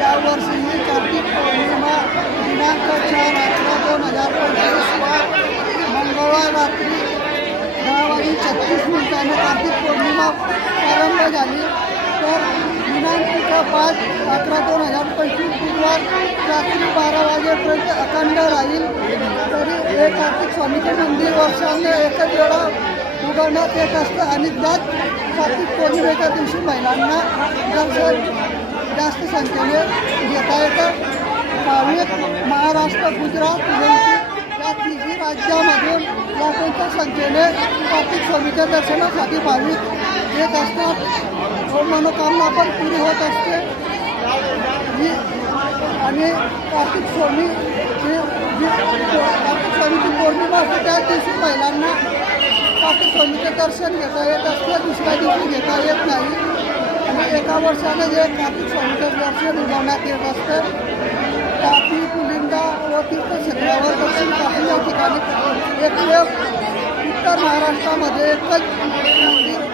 दरवर्षी ही कार्तिक पौर्णिमा दिनांक चार अकरा दोन हजार पंचवीस मंगळवार रात्री दहा वाजून छत्तीस मिनिटांनी कार्तिक पौर्णिमा प्रारंभ झाली. तर दिनांक पाच अकरा दोन हजार पंचवीस बुधवार रात्री बारा वाजेपर्यंत अखंड राहील. तरी हे कार्तिक स्वामीचे मंदिर वर्षाने एकच वेळा उघडण्यात येत असतं आणि त्यात कार्तिक पौर्णिमेच्या दिवशी महिलांना दर्शन जास्त संख्येने घेता येतं. भाविक महाराष्ट्र गुजरात या तिन्ही राज्यामधून लाखोंच्या संख्येने कार्तिक स्वामीच्या दर्शनासाठी भाविक येत असतात. व मनोकामना पण पुरी होत असते. ही आणि कार्तिक स्वामी जी कार्तिक स्वामीची पौर्णिमा असते त्या दिवशी महिलांना स्वामीचं दर्शन घेता येत असतं दुसऱ्या दिवशी घेता येत नाही. आणि एका वर्षाने जे कार्तिक स्वामीचं दर्शन उभारण्यात येत असतं कापी पुलिंदा व तीर्थक्षेत्रावर दक्षिण काशी या ठिकाणी एकमेव उत्तर महाराष्ट्रामध्ये एकच मंदिर